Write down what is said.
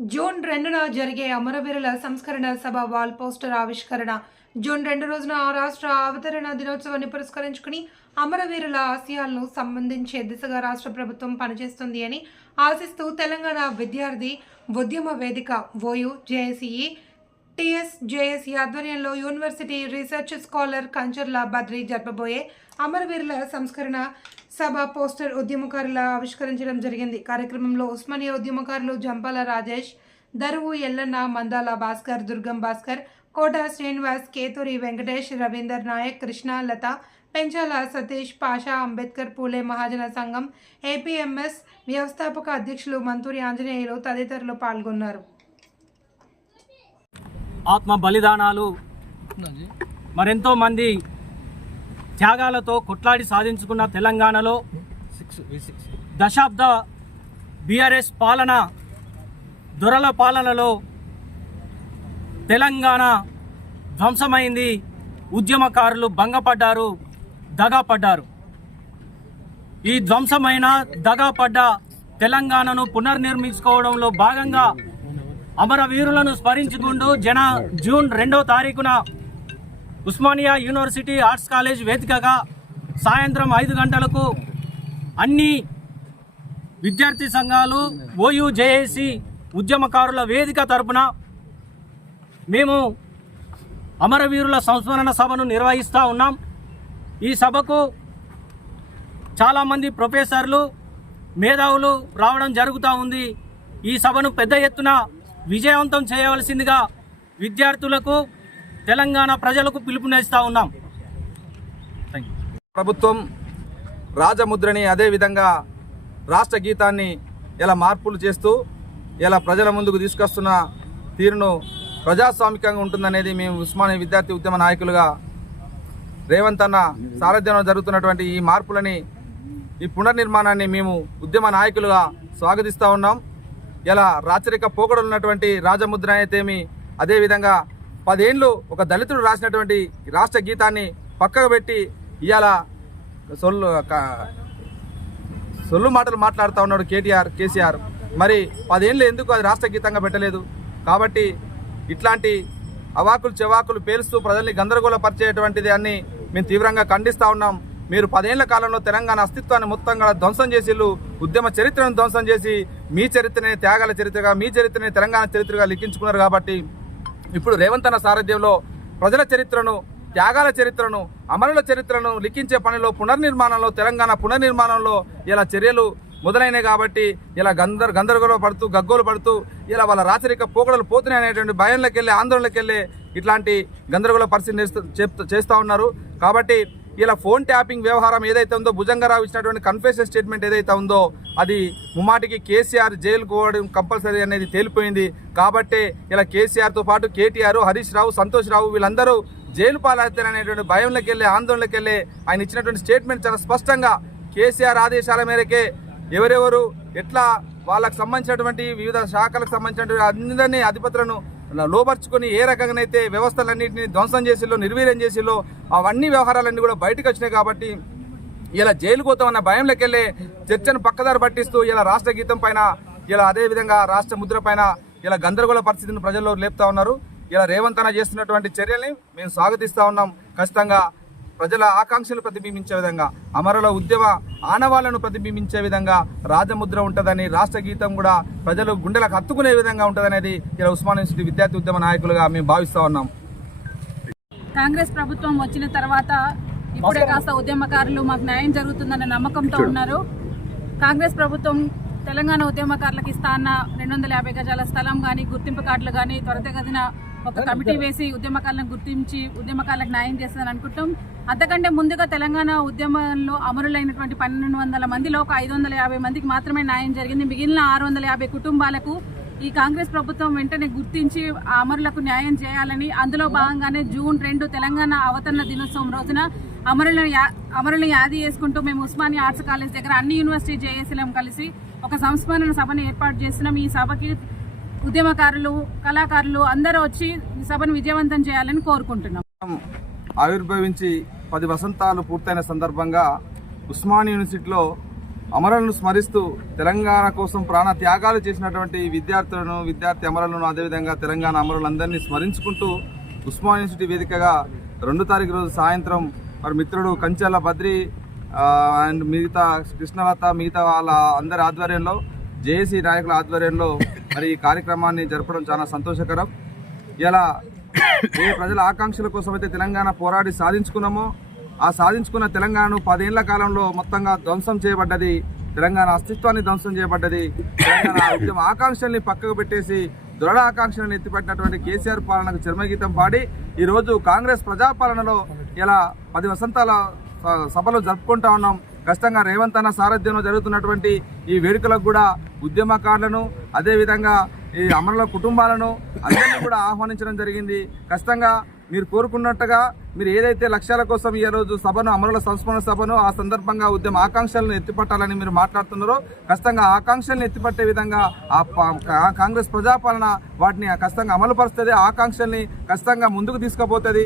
June రెండున జరిగే అమరవీరుల సంస్కరణ సభ వాల్ పోస్టర్ ఆవిష్కరణ. జూన్ రెండు రోజున రాష్ట్ర అవతరణ దినోత్సవాన్ని పురస్కరించుకుని అమరవీరుల ఆశయాలను సంబంధించే దిశగా రాష్ట్ర ప్రభుత్వం పనిచేస్తుంది అని ఆశిస్తూ తెలంగాణ విద్యార్థి ఉద్యమ వేదిక ఓయూ జేఏసీఈ టిఎస్ జేఎస్ఈ ఆధ్వర్యంలో university research scholar Kancharla Badri జరపబోయే అమరవీరుల సంస్కరణ సభ పోస్టర్ ఉద్యమకారుల ఆవిష్కరించడం జరిగింది. కార్యక్రమంలో ఉస్మానియా ఉద్యమకారులు జంపాల రాజేష్ దరువు ఎల్లన్న మందాల భాస్కర్ దుర్గం భాస్కర్ కోట శ్రీనివాస్ కేతూరి వెంకటేష్ రవీందర్ నాయక్ కృష్ణ లత పెంచాల సతీష్ పాషా అంబేద్కర్ పూలే మహాజన సంఘం ఏపీఎంఎస్ వ్యవస్థాపక అధ్యక్షులు మంతూరి ఆంజనేయులు తదితరులు పాల్గొన్నారు. ఆత్మ బలిదానాలు. మరెంతో మంది త్యాగాలతో కొట్లాడి సాధించుకున్న తెలంగాణలో దశాబ్ద బీఆర్ఎస్ పాలన దొరల పాలనలో తెలంగాణ ధ్వంసమైంది. ఉద్యమకారులు భంగపడ్డారు దగాపడ్డారు ఈ ధ్వంసమైన దగాపడ్డ తెలంగాణను పునర్నిర్మించుకోవడంలో భాగంగా అమరవీరులను స్మరించుకుంటూ జన జూన్ రెండవ తారీఖున ఉస్మానియా యూనివర్సిటీ ఆర్ట్స్ కాలేజ్ వేదికగా సాయంత్రం ఐదు గంటలకు అన్ని విద్యార్థి సంఘాలు ఓయూ జేఏసి ఉద్యమకారుల వేదిక తరపున మేము అమరవీరుల సంస్మరణ సభను నిర్వహిస్తూ ఉన్నాం. ఈ సభకు చాలామంది ప్రొఫెసర్లు మేధావులు రావడం జరుగుతూ ఉంది. ఈ సభను పెద్ద ఎత్తున విజయవంతం చేయవలసిందిగా విద్యార్థులకు తెలంగాణ ప్రజలకు పిలుపునిస్తూ ఉన్నాం. ప్రభుత్వం రాజముద్రని అదేవిధంగా రాష్ట్ర గీతాన్ని ఇలా మార్పులు చేస్తూ ఇలా ప్రజల ముందుకు తీసుకొస్తున్న తీరును ప్రజాస్వామికంగా ఉంటుందనేది మేము ఉస్మానియా విద్యార్థి ఉద్యమ నాయకులుగా రేవంత్ అన్న సారథ్యంలో జరుగుతున్నటువంటి ఈ మార్పులని ఈ పునర్నిర్మాణాన్ని మేము ఉద్యమ నాయకులుగా స్వాగతిస్తూ ఉన్నాం. ఇలా రాచరిక పోకడలు ఉన్నటువంటి రాజముద్ర అయితేమి అదేవిధంగా పదేండ్లు ఒక దళితుడు రాసినటువంటి రాష్ట్ర గీతాన్ని పక్కకు పెట్టి ఇవాళ సొల్లు సొల్లు మాటలు మాట్లాడుతూ ఉన్నాడు కేటీఆర్ కేసీఆర్. మరి పదేళ్ళు ఎందుకు అది రాష్ట్ర గీతంగా పెట్టలేదు? కాబట్టి ఇట్లాంటి అవాకులు చెవాకులు పేలుస్తూ ప్రజల్ని గందరగోళపరిచేటువంటిది అన్ని మేము తీవ్రంగా ఖండిస్తూ ఉన్నాం. మీరు పదేళ్ళ కాలంలో తెలంగాణ అస్తిత్వాన్ని మొత్తంగా ధ్వంసం చేసిళ్ళు ఉద్యమ చరిత్రను ధ్వంసం చేసి మీ చరిత్రనే త్యాగాల చరిత్రగా మీ చరిత్రనే తెలంగాణ చరిత్రగా లిఖించుకున్నారు కాబట్టి ఇప్పుడు రేవంత్ అన్న సారథ్యంలో ప్రజల చరిత్రను త్యాగాల చరిత్రను అమరుల చరిత్రను లిఖించే పనిలో పునర్నిర్మాణంలో తెలంగాణ పునర్నిర్మాణంలో ఇలా చర్యలు మొదలైనవి కాబట్టి ఇలా గందర గందరగోళ పడుతూ గగ్గోలు పడుతూ ఇలా వాళ్ళ రాచరిక పోకడలు పోతున్నాయి అనేటువంటి భయంలోకి వెళ్ళి ఆందోళనకి వెళ్ళి ఇట్లాంటి గందరగోళ పరిస్థితి చెప్తూ- చేస్తూ ఉన్నారు. కాబట్టి ఇలా ఫోన్ ట్యాపింగ్ వ్యవహారం ఏదైతే ఉందో భుజంగరావు ఇచ్చినటువంటి కన్ఫెషన్ స్టేట్మెంట్ ఏదైతే ఉందో అది ముమ్మాటికి కేసీఆర్ జైలు పోవడం కంపల్సరీ అనేది తేలిపోయింది. కాబట్టే ఇలా కేసీఆర్తో పాటు కేటీఆర్ హరీష్ రావు సంతోష్ రావు వీళ్ళందరూ జైలు పాలవుతారనేటువంటి భయంలోకి వెళ్ళి ఆందోళనకి వెళ్ళి ఆయన ఇచ్చినటువంటి స్టేట్మెంట్ చాలా స్పష్టంగా కేసీఆర్ ఆదేశాల మేరకే ఎవరెవరు ఎట్లా వాళ్ళకు సంబంధించినటువంటి వివిధ శాఖలకు సంబంధించినటువంటి అందరినీ అధిపతులను లోపరుచుకొని ఏ రకంగానైతే వ్యవస్థలన్నింటినీ ధ్వంసం చేసిలో నిర్వీర్యం చేసిలో అవన్నీ వ్యవహారాలన్నీ కూడా బయటకు వచ్చినాయి కాబట్టి ఇలా జైలు పోతామన్న భయంలోకెళ్ళే చర్చను పక్కదారి పట్టిస్తూ ఇలా రాష్ట్ర గీతం పైన ఇలా అదేవిధంగా రాష్ట్ర ముద్ర పైన ఇలా గందరగోళ పరిస్థితిని ప్రజల్లో లేపుతా ఉన్నారు. ఇలా రేవంత్ అన్న చేస్తున్నటువంటి చర్యల్ని మేము స్వాగతిస్తూ ఉన్నాం. ఖచ్చితంగా ప్రజల ఆకాంక్షలు ప్రతిబింబించే విధంగా అమరుల ఉద్యమ ఆనవాళ్ళను ప్రతిబింబించే విధంగా రాజముద్ర ఉంటుందని రాష్ట్ర గీతం కూడా ప్రజలు గుండెలకు హత్తుకునే విధంగా ఉంటుందనేది ఇలా ఉస్మాన్ యూనివర్సిటీ విద్యార్థి ఉద్యమ నాయకులుగా మేము భావిస్తా ఉన్నాం. కాంగ్రెస్ ప్రభుత్వం వచ్చిన తర్వాత ఇప్పుడే కాస్త ఉద్యమకారులు మాకు న్యాయం జరుగుతుందన్న నమ్మకంతో ఉన్నారు. కాంగ్రెస్ ప్రభుత్వం తెలంగాణ ఉద్యమకారులకు ఇస్తా అన్న రెండు వందల యాభై గజాల స్థలం కానీ గుర్తింపు కార్డులు కానీ త్వరితగతిన ఒక కమిటీ వేసి ఉద్యమకారులను గుర్తించి ఉద్యమకారులకు న్యాయం చేస్తుందని అనుకుంటాం. అంతకంటే ముందుగా తెలంగాణ ఉద్యమంలో అమరులైనటువంటి పన్నెండు వందల మందిలో ఒక ఐదు వందల యాభై మందికి మాత్రమే న్యాయం జరిగింది. మిగిలిన ఆరు వందల యాభై కుటుంబాలకు ఈ కాంగ్రెస్ ప్రభుత్వం వెంటనే గుర్తించి ఆ అమరులకు న్యాయం చేయాలని అందులో భాగంగానే జూన్ రెండు తెలంగాణ అవతరణ దినోత్సవం రోజున అమరులను అమరులను యాది చేసుకుంటూ మేము ఉస్మానియా ఆర్ట్స్ కాలేజ్ దగ్గర అన్ని యూనివర్సిటీ జేఏసీలం కలిసి ఒక సంస్మరణ సభను ఏర్పాటు చేస్తున్నాం. ఈ సభకి ఉద్యమకారులు కళాకారులు అందరూ వచ్చి సభను విజయవంతం చేయాలని కోరుకుంటున్నాం. ఆవిర్భవించి పది వసంతాలు పూర్తయిన సందర్భంగా ఉస్మాన్ యూనివర్సిటీలో అమరులను స్మరిస్తూ తెలంగాణ కోసం ప్రాణ త్యాగాలు చేసినటువంటి విద్యార్థులను విద్యార్థి అమరులను అదేవిధంగా తెలంగాణ అమరులందరినీ స్మరించుకుంటూ ఉస్మాన్ యూనివర్సిటీ వేదికగా రెండు తారీఖు రోజు సాయంత్రం మరి మిత్రుడు కంచెల బద్రి అండ్ మిగతా కృష్ణలత మిగతా వాళ్ళ అందరి ఆధ్వర్యంలో జేఏసీ నాయకుల ఆధ్వర్యంలో మరి ఈ కార్యక్రమాన్ని జరపడం చాలా సంతోషకరం. ఇలా ఏ ప్రజల ఆకాంక్షల కోసం అయితే తెలంగాణ పోరాడి సాధించుకున్నామో ఆ సాధించుకున్న తెలంగాణను పదేళ్ళ కాలంలో మొత్తంగా ధ్వంసం చేయబడ్డది తెలంగాణ అస్తిత్వాన్ని ధ్వంసం చేయబడ్డది తెలంగాణ ఉద్యమ ఆకాంక్షల్ని పక్కకు పెట్టేసి దృఢ ఆకాంక్షలను ఎత్తిపెట్టినటువంటి కేసీఆర్ పాలనకు చర్మగీతం పాడి ఈరోజు కాంగ్రెస్ ప్రజాపాలనలో ఇలా పది వసంతాల స- సభలు జరుపుకుంటా ఉన్నాం. ఖచ్చితంగా రేవంత్ అన్న సారథ్యంలో జరుగుతున్నటువంటి ఈ వేడుకలకు కూడా ఉద్యమకారులను అదేవిధంగా ఈ అమరుల కుటుంబాలను అందరినీ కూడా ఆహ్వానించడం జరిగింది. ఖచ్చితంగా మీరు కోరుకున్నట్టుగా మీరు ఏదైతే లక్ష్యాల కోసం ఈ రోజు సభను అమరుల సంస్మరణ సభను ఆ సందర్భంగా ఉద్యమ ఆకాంక్షలను ఎత్తిపట్టాలని మీరు మాట్లాడుతున్నారో ఖచ్చితంగా ఆకాంక్షలను ఎత్తిపట్టే విధంగా ఆ కాంగ్రెస్ ప్రజాపాలన వాటిని ఖచ్చితంగా అమలు పరుస్తుంది ఆకాంక్షల్ని ఖచ్చితంగా ముందుకు తీసుకుపోతుంది.